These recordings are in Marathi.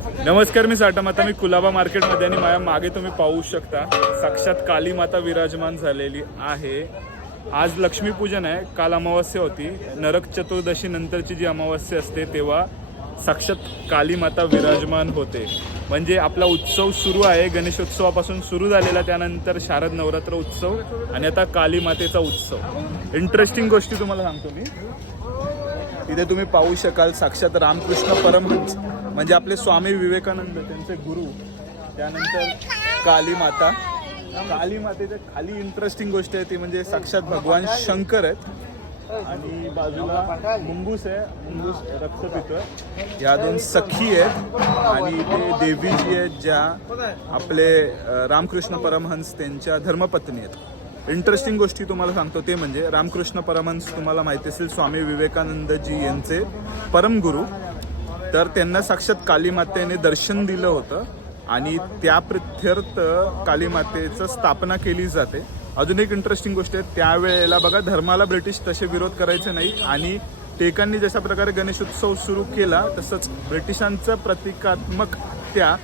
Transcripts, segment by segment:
नमस्कार, मी साठम. आता मी कुलाबा मार्केटमध्ये आणि माझ्या मागे तुम्ही पाहू शकता साक्षात काली माता विराजमान झालेली आहे. आज लक्ष्मीपूजन आहे. काल अमावस्या होती. नरक चतुर्दशी नंतरची जी अमावस्या असते तेव्हा साक्षात काली माता विराजमान होते. म्हणजे आपला उत्सव सुरू आहे. गणेशोत्सवापासून सुरू झालेला, त्यानंतर शारद नवरात्र उत्सव आणि आता काली मातेचा उत्सव. इंटरेस्टिंग गोष्टी तुम्हाला सांगतो मी. इथे तुम्ही पाहू शकाल साक्षात रामकृष्ण परमहंस म्हणजे आपले स्वामी विवेकानंद त्यांचे गुरु, त्यानंतर काली माता. काली मातेच्या खाली इंटरेस्टिंग गोष्ट आहे ती म्हणजे साक्षात भगवान शंकर आहेत आणि बाजूला मुंगूस आहे. मुंगूस रक्त पितोय. या दोन सखी आहेत आणि ते देवीजी आहेत ज्या आपले रामकृष्ण परमहंस त्यांच्या धर्मपत्नी आहेत. इंटरेस्टिंग गोष्टी तुम्हाला सांगतो ते म्हणजे रामकृष्ण परमहंस तुम्हाला माहिती असेल स्वामी विवेकानंदजी यांचे परमगुरू. तर त्यांना साक्षात काली मातेने दर्शन दिलं होतं आणि त्या प्रित्यर्थ काली मातेचं स्थापना केली जाते. अजून एक इंटरेस्टिंग गोष्ट आहे, त्यावेळेला बघा धर्माला ब्रिटिश तसे विरोध करायचे नाही आणि टिळकांनी जशा प्रकारे गणेशोत्सव सुरू केला तसंच ब्रिटिशांचं प्रतिकात्मक त्या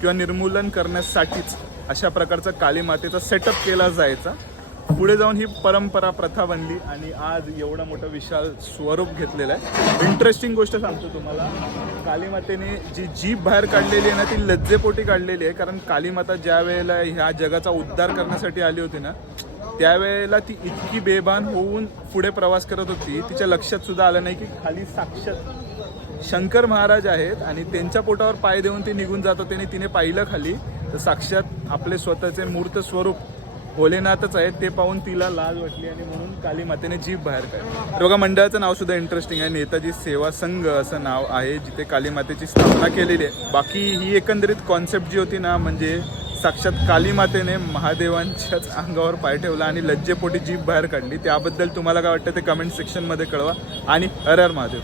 किंवा निर्मूलन करण्यासाठीच अशा प्रकारचा काली मातेचा सेटअप केला जायचा. पुढे जाऊन ही परंपरा प्रथा बनली आणि आज एवढा मोठा विशाल स्वरूप घेतलेलं आहे. इंटरेस्टिंग गोष्ट सांगतो तुम्हाला, काली मातेने जी जीभ बाहेर काढलेली आहे ना ती लज्जेपोटी काढलेली आहे. कारण काली माता ज्या वेळेला ह्या जगाचा उद्धार करण्यासाठी आली होती ना त्यावेळेला ती इतकी बेभान होऊन पुढे प्रवास करत होती, तिच्या लक्षात सुद्धा आलं नाही की खाली साक्षात शंकर महाराज आहेत आणि त्यांच्या पोटावर पाय देऊन ते निघून जात होते. आणि तिने पाहिलं खाली तर साक्षात आपले स्वतःचे मूर्त स्वरूप भोलेनाथच आहेत. ते पाहून तिला लाज वाटली आणि म्हणून काली मातेने जीभ बाहेर काढली. तर बघा, मंडळाचं नाव सुद्धा इंटरेस्टिंग आहे. नेताजी सेवा संघ असं नाव आहे जिथे काली मातेची स्थापना केलेली आहे. बाकी ही एकंदरीत कॉन्सेप्ट जी होती ना म्हणजे साक्षात काली मातेने महादेवांच्याच अंगावर पाय ठेवला आणि लज्जेपोटी जीभ बाहेर काढली. त्याबद्दल तुम्हाला काय वाटतं ते कमेंट सेक्शनमध्ये कळवा आणि हर हर महादेव.